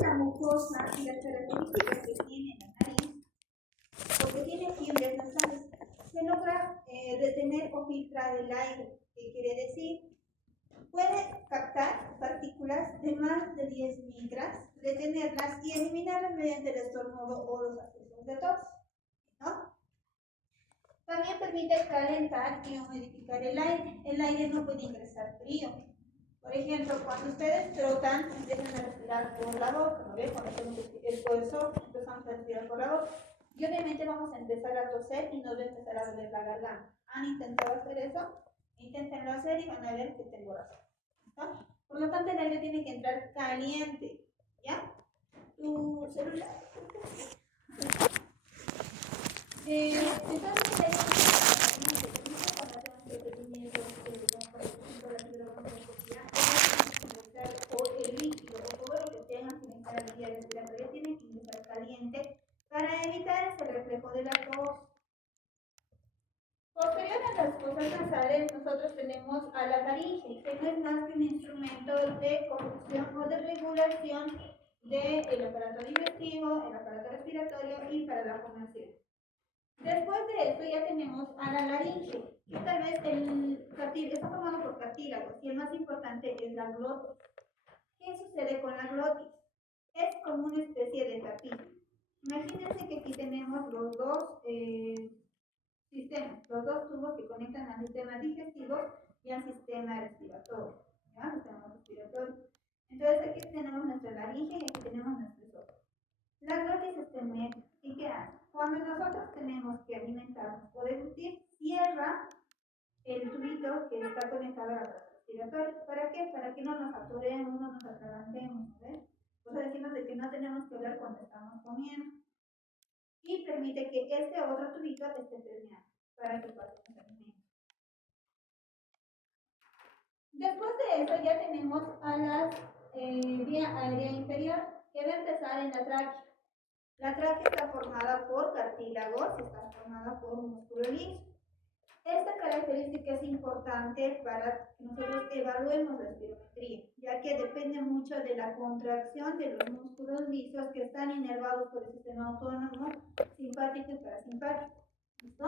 la mucosa y las características que tiene la nariz, porque tiene fibras nasales, se logra retener o filtrar el aire. ¿Qué quiere decir? Puede captar partículas de más de 10 micras, retenerlas y eliminarlas mediante el estornudo o los accesos de tos, ¿no? También permite calentar y humidificar el aire. El aire no puede ingresar frío. Por ejemplo, cuando ustedes trotan, empiezan a respirar por la boca, ¿no ven? Cuando hacemos el esfuerzo, empezamos a respirar por la boca. Y obviamente vamos a empezar a toser y nos va a empezar a doler la garganta. ¿Han intentado hacer eso? Inténtenlo hacer y van a ver que tengo razón. ¿No? Por lo tanto, el aire tiene que entrar caliente. ¿Ya? Tu celular. Entonces, el aire cuando hacemos el seguimiento o el líquido o todo lo que tenga que ingresar a la vía respiratoria tiene que ingresar caliente para evitar ese reflejo de la tos. Posterior a las fosas nasales, nosotros tenemos a la faringe, que no es más que un instrumento de conducción o de regulación del aparato digestivo, el aparato respiratorio y para la fonación. Después de esto ya tenemos a la laringe, que tal vez el cartílago está formado por cartílagos y el más importante es la glotis. ¿Qué sucede con la glotis? Es como una especie de tapita. Imagínense que aquí tenemos los dos sistemas, los dos tubos que conectan al sistema digestivo y al sistema respiratorio. ¿Ya? Sistema respiratorio. Entonces aquí tenemos nuestra laringe y aquí tenemos nuestro esófago. La glotis está en medio. ¿Y qué hace? Cuando nosotros tenemos que alimentarnos o deglutir, cierra el tubito que está conectado a la aparato respiratorio. ¿Para qué? Para que no nos atoremos, no nos atragantemos. ¿Ves? O sea, decimos de que no tenemos que hablar cuando estamos comiendo. Y permite que este otro tubito esté permeado para que pasemos el alimento. Después de eso ya tenemos a la vía aérea inferior, que va a empezar en la tráquea. La tráquea está formada por cartílagos, está formada por un músculo liso. Esta característica es importante para que nosotros evaluemos la espirometría, ya que depende mucho de la contracción de los músculos lisos que están inervados por el sistema autónomo simpático y parasimpático. ¿Listo?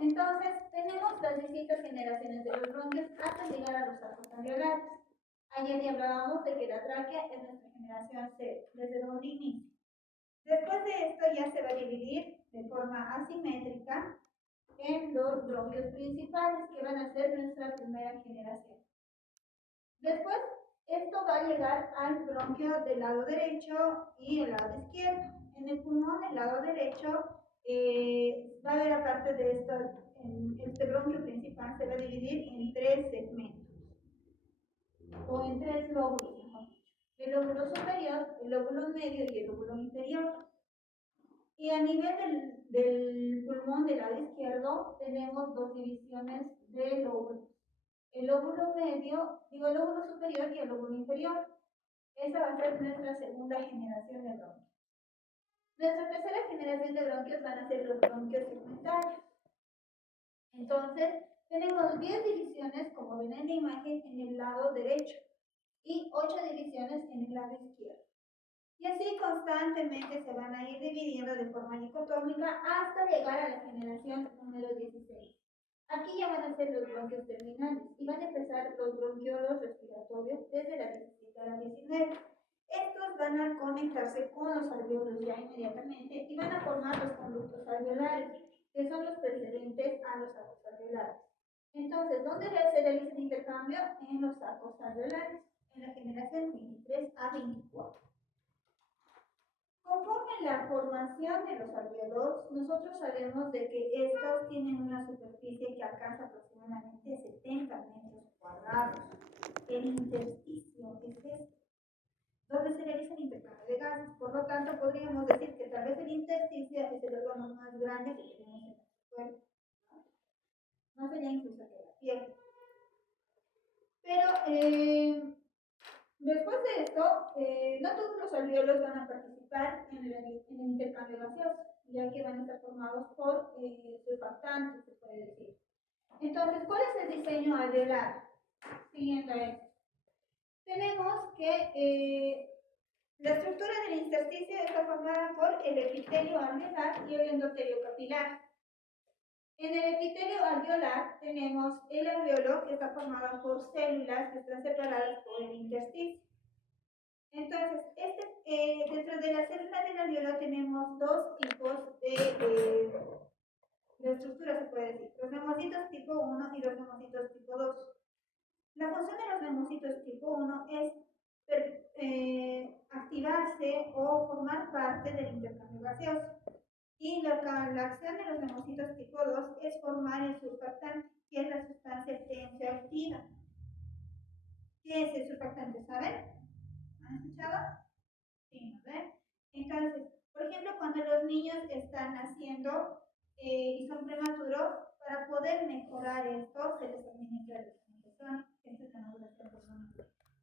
Entonces, tenemos las distintas generaciones de los bronquios hasta llegar a los arcos alveolares. Ayer ya hablábamos de que la tráquea es nuestra generación 0, desde donde inicia. Después de esto ya se va a dividir de forma asimétrica en los bronquios principales, que van a ser nuestra primera generación. Después, esto va a llegar al bronquio del lado derecho y el lado izquierdo. En el pulmón, el lado derecho, va a haber aparte de este bronquio principal, se va a dividir en 3 segmentos, o en 3 lóbulos, mejor dicho. El lóbulo superior, el lóbulo medio y el lóbulo inferior. Y a nivel del pulmón del lado izquierdo tenemos 2 divisiones de lóbulos. El lóbulo medio, el lóbulo superior y el lóbulo inferior. Esa va a ser nuestra segunda generación de bronquios. Nuestra tercera generación de bronquios van a ser los bronquios segmentarios. Entonces, tenemos 10 divisiones, como ven en la imagen, en el lado derecho y 8 divisiones en el lado izquierdo. Y así constantemente se van a ir dividiendo de forma dicotómica hasta llegar a la generación número 16. Aquí ya van a ser los bronquios terminales y van a empezar los bronquiolos respiratorios desde la 17 a la 19. Estos van a conectarse con los alveolos ya inmediatamente y van a formar los conductos alveolares, que son los precedentes a los sacos alveolares. Entonces, ¿dónde se realiza el intercambio? En los sacos alveolares, en la generación 23 a 24. Conforme la formación de los alveolos, nosotros sabemos de que estos tienen una superficie que alcanza aproximadamente 70 metros cuadrados. El intersticio es este, donde se realiza el intercambio de gases. Por lo tanto, podríamos decir que tal vez el intersticio es el órgano más grande que tenemos en nuestro cuerpo. No sería incluso que la piel. Pero después de esto, no todos los alveolos van a participar en el intercambio gaseoso, ya que van a estar formados por surfactantes, se puede decir. Entonces, ¿cuál es el diseño alveolar? Siguiendo esto. Tenemos que La estructura del intersticio está formada por el epitelio alveolar y el endotelio capilar. En el epitelio alveolar tenemos el alveolo, que está formado por células que están separadas por el intersticio. Entonces, dentro de la célula del alveolo tenemos dos tipos de estructura, se puede decir. Los neumocitos tipo 1 y los neumocitos tipo 2. La función de los neumocitos tipo 1 es activarse o formar parte del intercambio gaseoso. Y la acción de los neumocitos tipo 2 es formar el surfactante, que es la sustancia tensioactiva. ¿Qué es el surfactante? ¿Saben? ¿Han escuchado? Sí, ¿no ven? Entonces, por ejemplo, cuando los niños están naciendo y son prematuros, para poder mejorar esto, se les administra el descompresor. Esta es la maduración hormonal.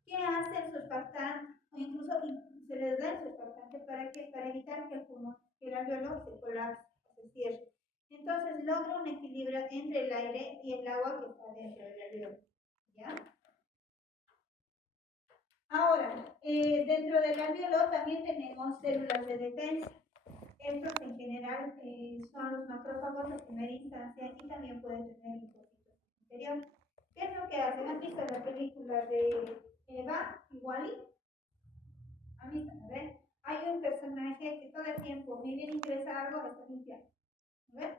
¿Qué hace el surfactante? O incluso se les da el surfactante para evitar que el pulmón, que el alveolo se colapse, se cierre. Entonces logra un equilibrio entre el aire y el agua que está dentro del alveolo. ¿Ya? Ahora, dentro del alveolo también tenemos células de defensa. Estos en general son los macrófagos de primera instancia y también pueden tener linfocitos interior. ¿Qué es lo que hacen? ¿Han visto la película de Eva y Wally? ¿Han visto? ¿Ven? Hay un personaje que todo el tiempo ni bien ingresa algo, lo está limpiando. ¿Ven?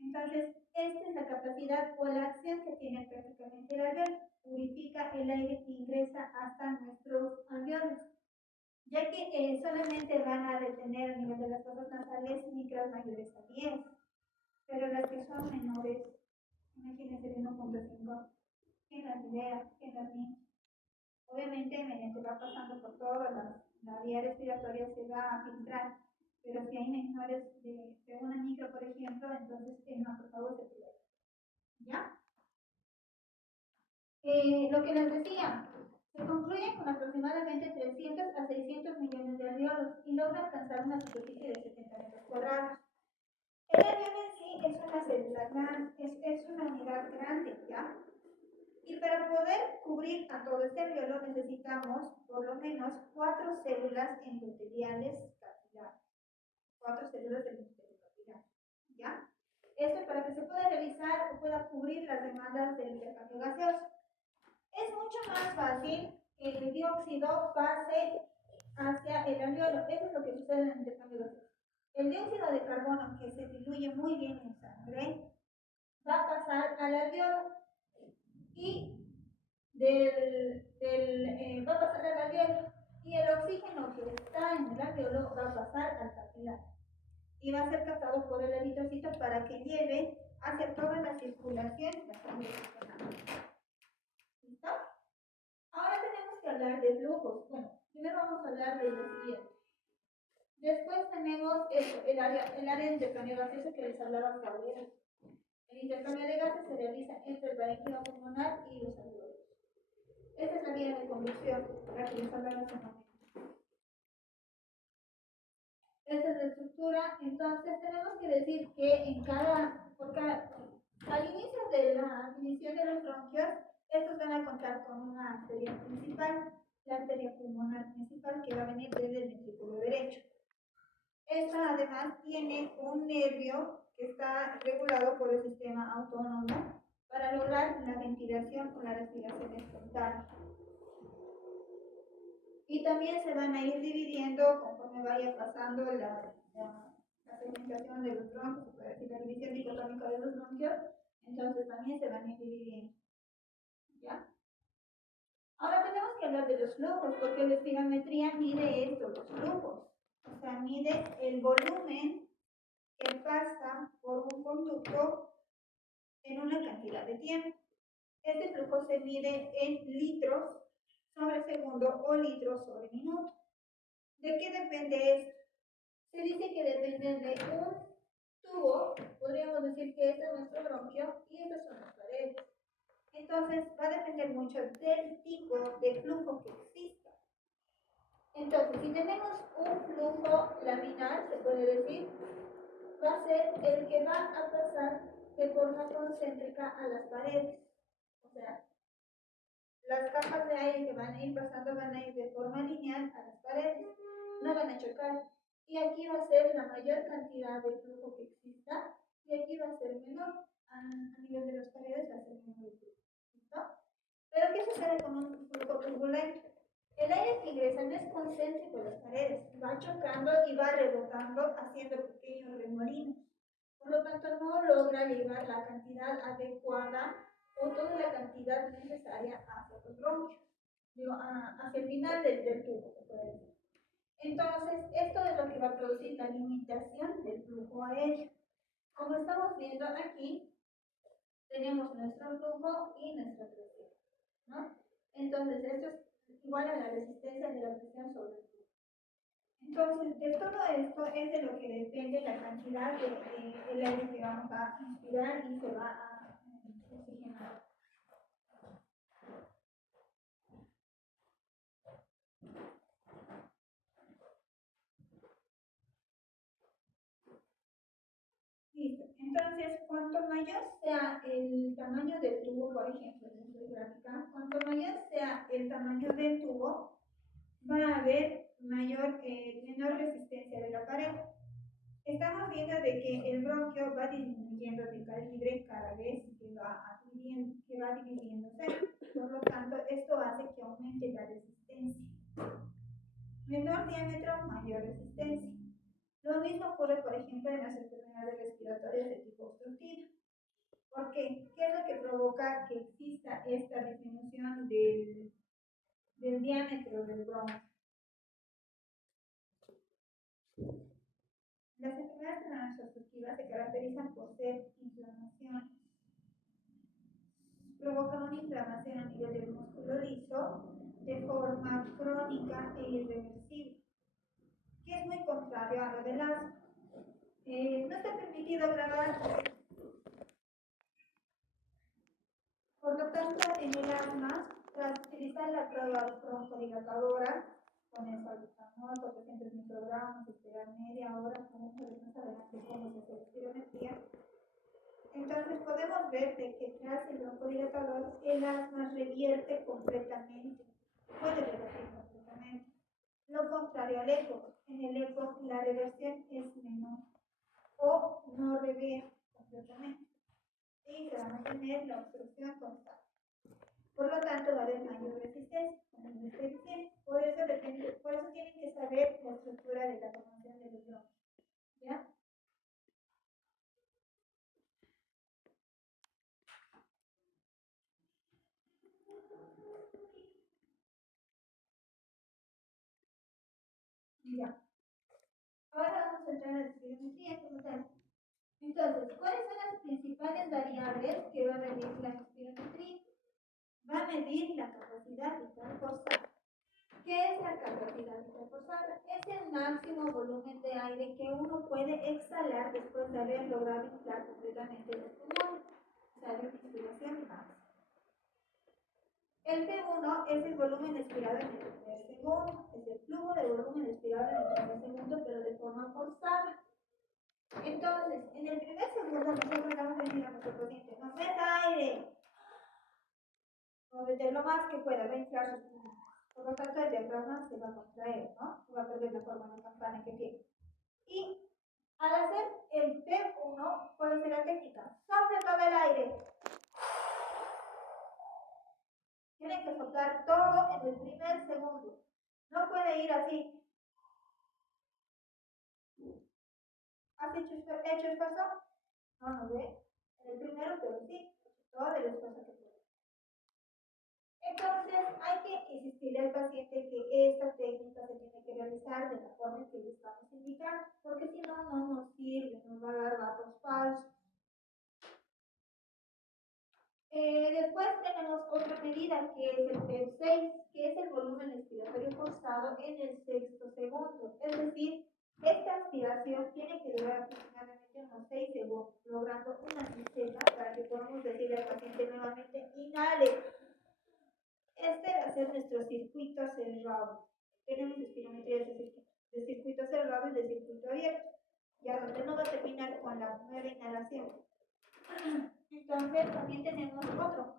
Entonces, esta es la capacidad o la acción que tiene prácticamente el alveolo. Purifica el aire que ingresa hasta nuestros alveolos, ya que solamente van a detener a nivel de las fosas nasales micras mayores a 10, pero las que son menores, imagínense de 1.5, ¿quién las libera? ¿Quién las mide? Obviamente, mediante va pasando por toda la vía respiratoria, se va a filtrar, pero si hay menores de una micro, por ejemplo, entonces el macrófago se pierde. ¿Ya? Lo que les decía, se concluye con aproximadamente 300 a 600 millones de alveolos y logra alcanzar una superficie de 70 metros cuadrados. El alveolo en sí es una célula grande, es una unidad grande, ¿ya? Y para poder cubrir a todo este alveolo necesitamos por lo menos 4 células endoteliales capilares. 4 células del endotelio capilar, ¿ya? Esto para que se pueda realizar o pueda cubrir las demandas del intercambio gaseoso. Es mucho más fácil que el dióxido pase hacia el alveolo. Eso es lo que sucede en el intercambio gaseoso. El dióxido de carbono, que se diluye muy bien en sangre, va a pasar al alveolo y va a pasar al alveolo y el oxígeno que está en el alveolo va a pasar al capilar y va a ser captado por el eritrocito para que lleve hacia toda la circulación la sangre. ¿Listo? Ahora tenemos que hablar de flujos. Bueno, primero vamos a hablar de lo siguiente. Después tenemos el área de intercambio gaseoso que les hablaba Cabrera. El intercambio de gases se realiza entre el parénquima pulmonar y los alveolos. Esta es la vía de conducción, la que les hablaba hace un momento. Esta es la estructura. Entonces tenemos que decir que al inicio de la división de los bronquios, estos van a contar con una arteria principal, la arteria pulmonar principal, que va a venir desde el ventrículo derecho. Esta además tiene un nervio que está regulado por el sistema autónomo para lograr la ventilación o la respiración espontánea. Y también se van a ir dividiendo conforme vaya pasando la segmentación de los bronquios, por decir, la división dicotómica de los bronquios, entonces también se van a ir dividiendo. ¿Ya? Ahora tenemos que hablar de los flujos, porque la espirometría mide esto, los flujos. O sea, mide el volumen que pasa por un conducto en una cantidad de tiempo. Este flujo se mide en litros sobre segundo o litros sobre minuto. ¿De qué depende esto? Se dice que depende de un tubo, podríamos decir que este es nuestro bronquio y estas son las paredes. Entonces va a depender mucho del tipo de flujo que exista. Entonces, si tenemos un flujo laminar, se puede decir, va a ser el que va a pasar de forma concéntrica a las paredes. O sea, las capas de aire que van a ir pasando van a ir de forma lineal a las paredes, no van a chocar. Y aquí va a ser la mayor cantidad de flujo que exista y aquí va a ser menor. A nivel de las paredes va a ser menor el flujo. ¿Listo? Pero ¿qué sucede con un flujo turbulento? El aire que ingresa no es concéntrico en las paredes, va chocando y va rebotando haciendo pequeños remolinos. Por lo tanto, no logra llevar la cantidad adecuada o toda la cantidad necesaria hacia los bronquios, hacia el final del tubo, se puede decir. Entonces, esto es lo que va a producir la limitación del flujo aéreo. Como estamos viendo aquí, tenemos nuestro flujo y nuestra presión, ¿no? Entonces, esto es igual a la resistencia de la presión sobre el flujo. Entonces, de todo esto es de lo que depende la cantidad de el aire que vamos a inspirar y se va a oxigenar. Listo. Entonces, cuanto mayor sea el tamaño del tubo, por ejemplo, en esta gráfica, cuanto mayor sea el tamaño del tubo, va a haber menor resistencia de la pared. Estamos viendo de que el bronquio va disminuyendo de calibre cada vez que va dividiéndose. Por lo tanto, esto hace que aumente la resistencia. Menor diámetro, mayor resistencia. Lo mismo ocurre, por ejemplo, en las enfermedades respiratorias de tipo obstructivo. ¿Por qué? ¿Qué es lo que provoca que exista esta disminución del diámetro del bronquio? Las enfermedades obstructivas se caracterizan por ser inflamación. Provocan una inflamación a nivel del músculo liso de forma crónica e irreversible, que es muy contrario a lo del asma. No está permitido grabar. Por lo tanto, en el asma, tras utilizar la prueba broncodilatadora, con el salbutamol, 400 microgramos, esperar media hora, vamos a ver más adelante cómo se hace la espirometría. Entonces podemos ver de que tras el broncodilatador el asma revierte completamente, puede revertir completamente. Lo contrario al EPOC, en el EPOC la reversión es menor o no revierte completamente y se va a mantener la obstrucción constante. Por lo tanto, va a haber mayor resistencia, como les estoy diciendo. Por eso tienen que saber la estructura de la formación de los bronquios. ¿Ya? Ya. Ahora vamos a entrar en la espirometría como tal. Entonces, ¿cuáles son las principales variables que va a medir la espirometría? Va a medir la capacidad vital forzada. ¿Qué es la capacidad vital forzada? Es el máximo volumen de aire que uno puede exhalar después de haber logrado inflar completamente los pulmones. O sea, la inspiración máxima. El P1 es el volumen expirado en el primer segundo, es el flujo de volumen expirado en el primer segundo, pero de forma forzada. Entonces, en el primer segundo nosotros vamos a decir a nuestro paciente, no meta aire, o desde lo más que pueda, va a inflar sus pulmones. Por lo tanto, el diafragma se va a contraer, ¿no? Va a perder la forma de campana que tiene. Y al hacer el P1, ¿cuál es la técnica? Sople todo el aire. Tienen que soplar todo en el primer segundo. No puede ir así. ¿Has hecho esfuerzo? No, no ve. En el primero, pero sí, todo el esfuerzo que puede. Entonces, hay que insistirle al paciente que esta técnica se tiene que realizar de la forma que le estamos indicando, porque si no, no nos sirve, nos va a dar datos falsos. Después tenemos otra medida que es el PEP6, que es el volumen expiratorio forzado en el sexto segundo. Es decir, esta aspiración tiene que durar aproximadamente unos 6 segundos, logrando una cistela para que podamos decirle al paciente nuevamente, inhale. Este va a ser nuestro circuito cerrado. Tenemos espirometrías de circuito cerrado y de circuito abierto, ya donde no va a terminar con la nueva inhalación. Entonces también tenemos otro.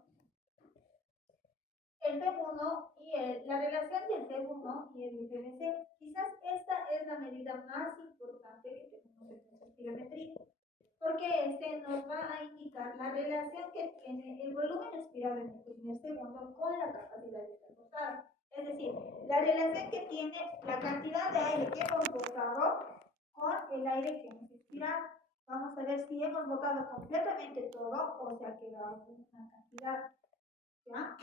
El P1 y la relación del P1 y el IPVC. Quizás esta es la medida más importante que tenemos en nuestra espirometría, porque este nos va a indicar la relación que tiene el volumen expirado en el primer segundo con la capacidad de transportado. Es decir, la relación que tiene la cantidad de aire que hemos botado con el aire que hemos expirado. Vamos a ver si hemos botado completamente todo o se ha quedado una cantidad. ¿Ya?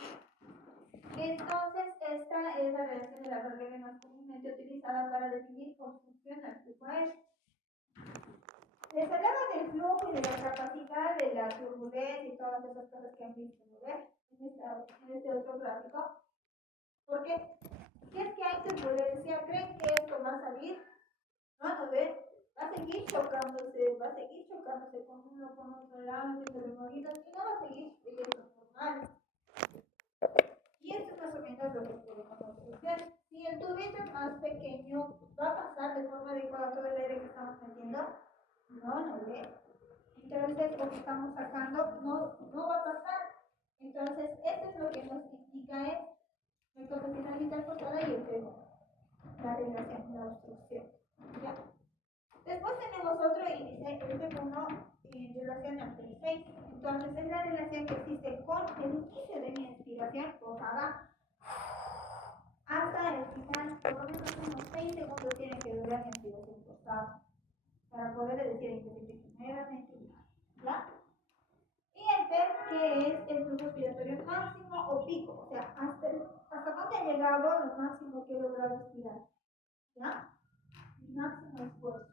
Entonces, esta es la relación de la regla más comúnmente utilizada para definir cómo funciona el flujo aéreo. Les hablaba del flujo y de la capacidad de la turbulencia y todas esas cosas que han visto, ¿no ven? En este otro gráfico. Porque si es que hay turbulencia, ¿creen que esto va a salir? No ven. Va a seguir chocándose con uno, con otro lado, entre remolinos, y no va a seguir fluyendo normal. Y esto es más o menos lo que podemos hacer. Si el tubito es más pequeño, ¿va a pasar de forma adecuada todo el aire que estamos metiendo? No ve. Entonces, lo que estamos sacando no va a pasar. Entonces, esto es lo que nos indica es la capacidad vital forzada y el tema, la relación, la obstrucción. ¿Ya? Después tenemos otro índice, el P1 en relación al P6. Entonces, es la relación que existe con el inicio de mi inspiración forzada hasta el final. Por lo menos unos 6 segundos tiene que durar mi inspiración forzada para poder decir en nuevamente. ¿Ya? Y el P, que es el flujo respiratorio máximo o pico, o sea, hasta dónde ha llegado lo máximo que he logrado respirar. ¿Ya? El máximo esfuerzo.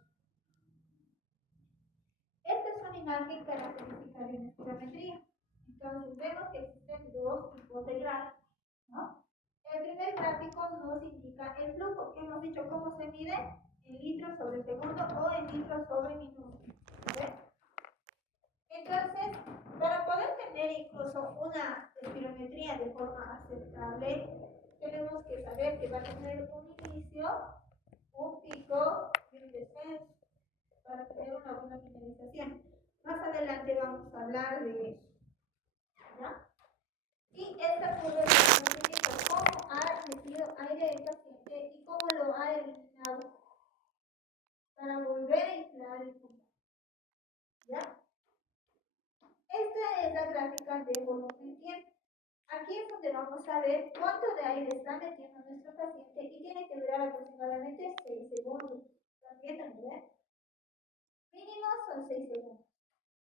Esta es una imagen característica de una espirometría. Entonces vemos que existen dos tipos de gráficos, ¿no? El primer gráfico nos indica el flujo, que hemos dicho cómo se mide en litros sobre segundo o en litros sobre minuto. ¿Ves? Entonces, para poder tener incluso una espirometría de forma aceptable, tenemos que saber que va a tener un inicio, un pico y un descenso para tener una buena finalización. Más adelante vamos a hablar de eso. ¿Ya? Y esta curva nos indica cómo ha metido aire el paciente y cómo lo ha eliminado para volver a inflar el pulmón. ¿Ya? Esta es la gráfica de volumen tiempo. Aquí es donde vamos a ver cuánto de aire está metiendo nuestro paciente y tiene que durar aproximadamente 6 segundos. ¿También lo ven? Mínimo son 6 segundos.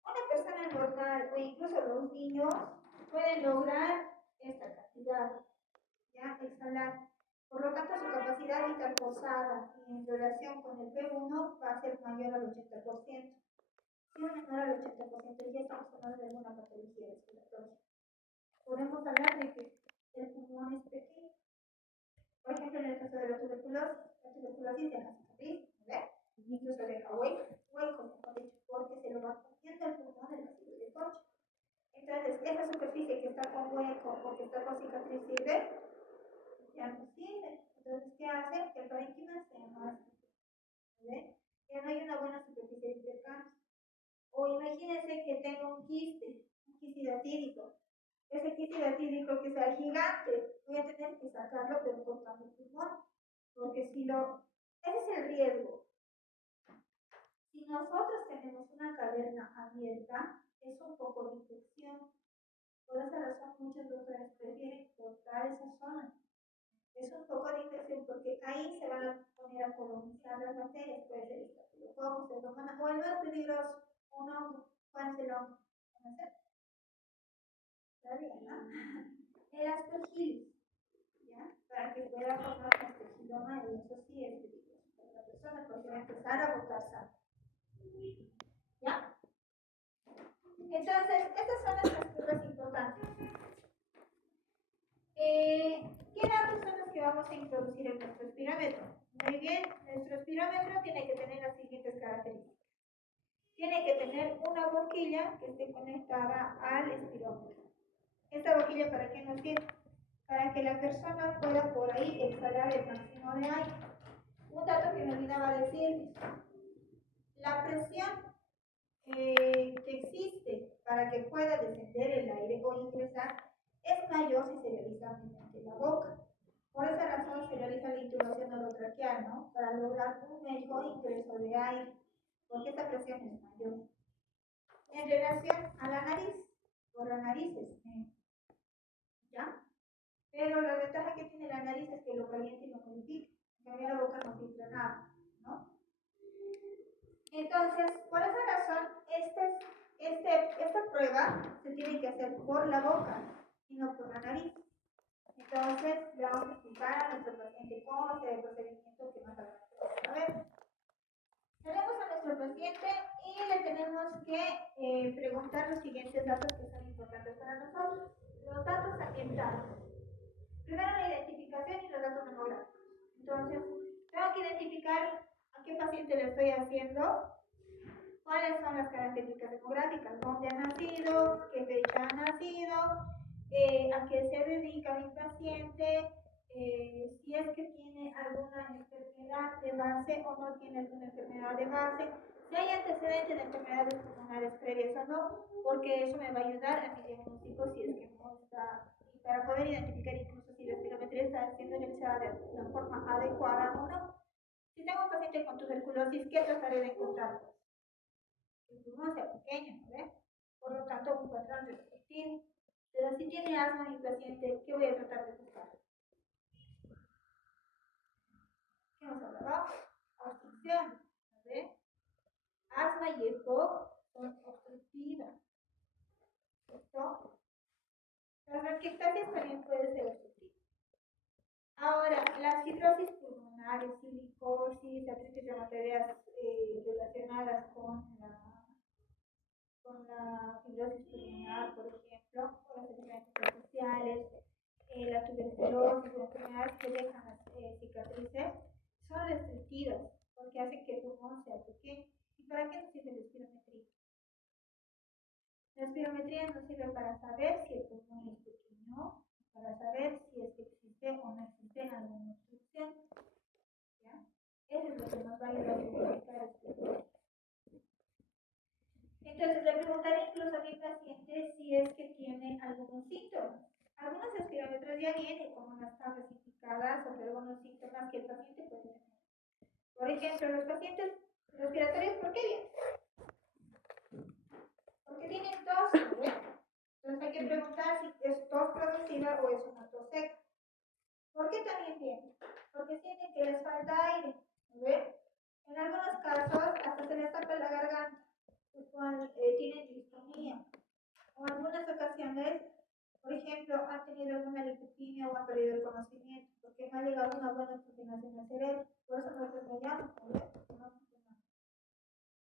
Una persona normal o incluso los niños pueden lograr esta cantidad, ya exhalar. Por lo tanto, su capacidad vital forzada en relación con el P1 va a ser mayor al 80%. Si es menor al 80%, ya estamos hablando de alguna patología respiratoria. Podemos hablar de que el pulmón es pequeño. Por ejemplo, en el caso de la tuberculosis deja cicatriz, ¿ves? Incluso deja huecos, porque se lo va comiendo el pulmón del ácido de coche. Entonces, esa superficie que está con hueco o que está con cicatriz sirve, ya no sirve. Entonces, ¿qué hace? Que el parénquima sea más pequeño. Ya no hay una buena superficie de intercambio. O imagínense que tengo un quiste hidatídico. Ese quiste hidatídico que sea gigante, voy a tener que sacarlo, pero cortando el pulmón. Porque si lo. Ese es el riesgo. Si nosotros tenemos una caverna abierta, es un poco de infección. Por esa razón, muchos doctores prefieren cortar esa zona. Es un poco de infección porque ahí se van a poner a colonizar las bacterias, puede ser estafilococos, pseudomonas, o el más peligroso, un hongo. ¿Cuál es el hongo? ¿Conocer? ¿Sabía, no? El aspergillus, ¿ya? Para que pueda formar un aspergilloma, y eso sí es peligroso para la persona porque va a empezar a botar sangre. ¿Ya? Entonces, estas son las curvas importantes. ¿Qué datos son los que vamos a introducir en nuestro espirómetro? Muy bien, nuestro espirómetro tiene que tener las siguientes características. Tiene que tener una boquilla que esté conectada al espirómetro. ¿Esta boquilla para qué nos sirve? Para que la persona pueda por ahí exhalar el máximo de aire. Un dato que me olvidaba decirles. La presión que existe para que pueda descender el aire o ingresar es es mayor si se realiza mediante la boca. Por esa razón se realiza la intubación orotraqueal, ¿no? Para lograr un mejor ingreso de aire, porque esta presión es mayor. En relación a la nariz, por la nariz es menos, ¿ya? Pero la ventaja que tiene la nariz es que lo calienta y lo modifica. En cambio la boca no filtra nada, ¿no? Entonces, por esa razón, esta prueba se tiene que hacer por la boca y no por la nariz. Entonces, le vamos a explicar a nuestro paciente cómo hacer el procedimiento que más adelante vamos a ver. Tenemos a nuestro paciente y le tenemos que preguntar los siguientes datos que son importantes para nosotros. Los datos ambientales. Primero la identificación y los datos demográficos. Entonces, tengo que identificar a qué paciente le estoy haciendo, cuáles son las características demográficas, dónde ha nacido, qué fecha ha nacido, a qué se dedica mi paciente, si es que tiene alguna enfermedad de base o no tiene alguna enfermedad de base, si hay antecedentes de enfermedades pulmonares previas o no, porque eso me va a ayudar a mi diagnóstico si es que no está, y para poder identificar incluso si la espirometría está siendo realizada de una forma adecuada o no. Si tengo un paciente con tuberculosis, ¿qué trataré de encontrar? El pulmón sea pequeño, ¿no? Por lo tanto, un patrón restrictivo. Pero si tiene asma mi paciente, ¿qué voy a tratar de buscar? ¿Qué hemos hablado? Obstrucción, ¿ves? Asma y EPOC son obstructivas. ¿Listo? Las bronquiectasias también pueden ser obstructivas. Ahora, las fibrosis pulmonares, silicosis, artritis reumatoideas relacionadas con la fibrosis pulmonar, por ejemplo, o las enfermedades superficiales, la tuberculosis, las enfermedades que dejan las cicatrices, son restrictivas porque hacen que el pulmón sea pequeño. ¿Y para qué nos sirve la espirometría? La espirometría nos sirve para saber si el pulmón es pequeño, para saber si es que existe o no existe alguna obstrucción. ¿Ya? Eso es lo que nos va a ayudar a identificar este. Entonces le preguntaré incluso a mi paciente si es que tiene algunos síntomas. Algunas espirometrías ya vienen con unas tablas indicadas sobre algunos síntomas que el paciente puede tener. Por ejemplo, los pacientes respiratorios, ¿por qué vienen? Porque tienen tos, ¿no? Entonces hay que preguntar si es tos producida o es una tos seca. ¿Por qué también vienen? Porque sienten que les falta aire, ¿no? En algunos casos hasta se les tapa la garganta. Tienen distonía. O en algunas ocasiones, por ejemplo, han tenido alguna leucemia o han perdido el conocimiento, porque no ha llegado una buena oxigenación al cerebro. Por eso no desmayamos, ¿no?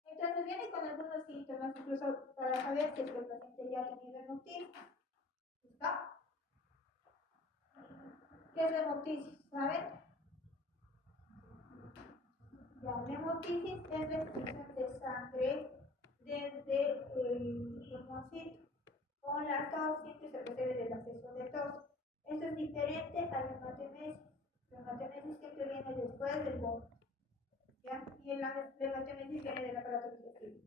Entonces viene con algunos síntomas, incluso para saber si el paciente ya ha tenido hemoptisis. ¿Está? ¿Qué es la hemoptisis? ¿Saben? La hemoptisis es la expulsión de sangre desde el pulmoncito. Con la tos siempre se procede del acceso de tos. Esto es diferente a la hematemesis. La hematemesis siempre viene después del vómito, ¿ya? Y la hematemesis viene del aparato digestivo.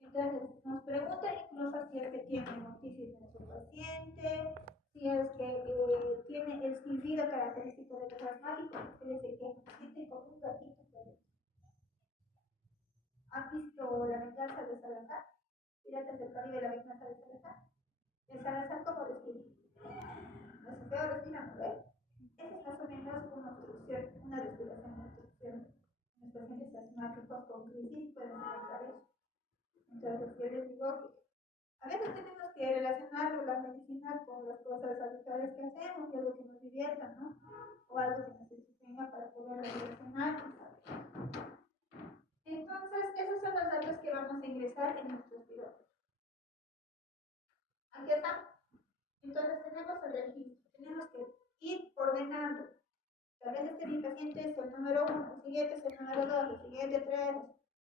Entonces, nos pregunta incluso si es que tiene hemoptisis en su paciente, si es que tiene el silbido característico del asmático, es decir, que siente como un gatito. ¿Han visto la venganza de Salazar? Piratas del Caribe, la venganza de Salazar. El Salazar como respira. No se puede respirar, ¿no ves? Esa es más o menos una obstrucción, una respiración de obstrucción. En los pacientes asmáticos con crisis pueden encontrar eso. Entonces, yo les digo que a veces tenemos que relacionar la medicina con las cosas habituales que hacemos, y algo que nos divierta, ¿no? O algo que nos entretenga para poder relacionar. Entonces, esos son los datos que vamos a ingresar en nuestros videos. Aquí está. Entonces, tenemos el registro. Tenemos que ir ordenando. Tal vez este mi paciente es el número 1, el siguiente es el número 2, el siguiente 3,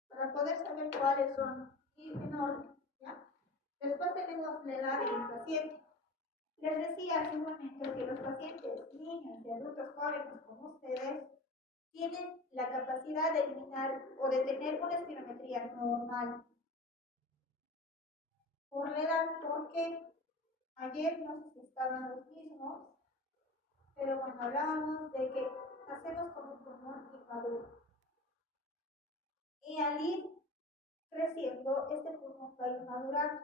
para poder saber cuáles son y en orden. ¿Ya? Después tenemos la edad del paciente. Les decía hace un momento que los pacientes, niños y adultos jóvenes como ustedes, tienen la capacidad de eliminar o de tener una espirometría normal. Por la edad, porque ayer no sé si estaban los mismos, pero bueno, hablábamos de que nacemos con un pulmón inmaduro. Y al ir creciendo, este pulmón va a ir madurando.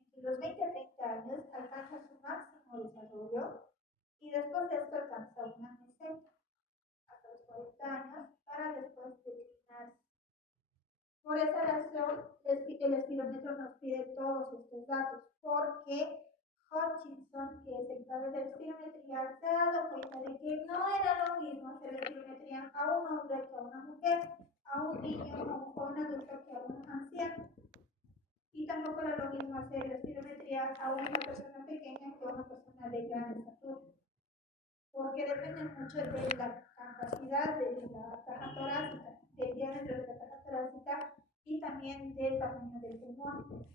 Entre los 20 a 30 años alcanza su máximo desarrollo y después de esto alcanza una meseta hasta los 40 años para después declinarse. Por esa razón, el espirómetro nos pide todos estos datos, porque Hutchinson, que es el padre de la espirometría, se ha dado cuenta de que no era lo mismo hacer espirometría a un hombre que a una mujer, a un niño, a un joven adulto que a un anciano. Y tampoco era lo mismo hacer la espirometría a una persona pequeña que a una persona de gran estatura, porque depende mucho de la capacidad de la caja torácica, del diámetro de la caja torácica y también del tamaño del pulmón.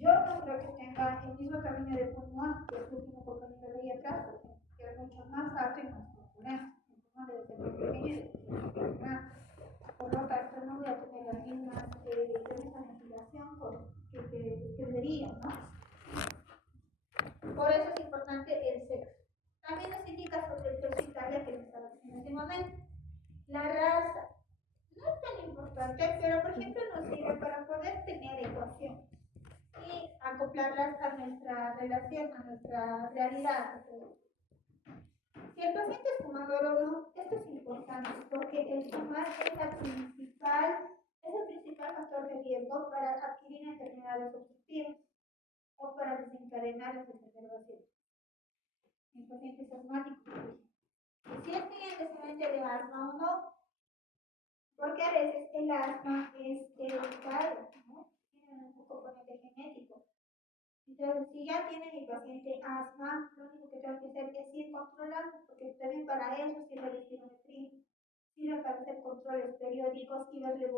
Yo no creo que tenga el mismo tamaño de pulmón que el último compañero de ahí atrás, que es mucho más alto y más corpulento. El pulmón debe ser más pequeño y debe ser más grande. Por lo tanto, no voy a tener las mismas esa ventilación que debería, ¿no? Por eso es importante el sexo. También nos indica sobre el peso Italia que nos estaba diciendo en este momento. La raza no es tan importante, pero por ejemplo nos sirve para poder tener ecuaciones y acoplarlas a nuestra relación, a nuestra realidad. Si el paciente es fumador o no, esto es importante porque el fumar es el principal factor de riesgo para adquirir enfermedades obstructivas o para desencadenar las exacerbaciones en pacientes asmáticos. Si es antecedente de asma o no, porque a veces el asma es hereditario, ¿no? Tiene un componente genético. Entonces, si ya tiene mi paciente asma, lo único que tengo que hacer es ir controlando, porque también para eso sirve la espirometría. Sirve para hacer controles periódicos y verle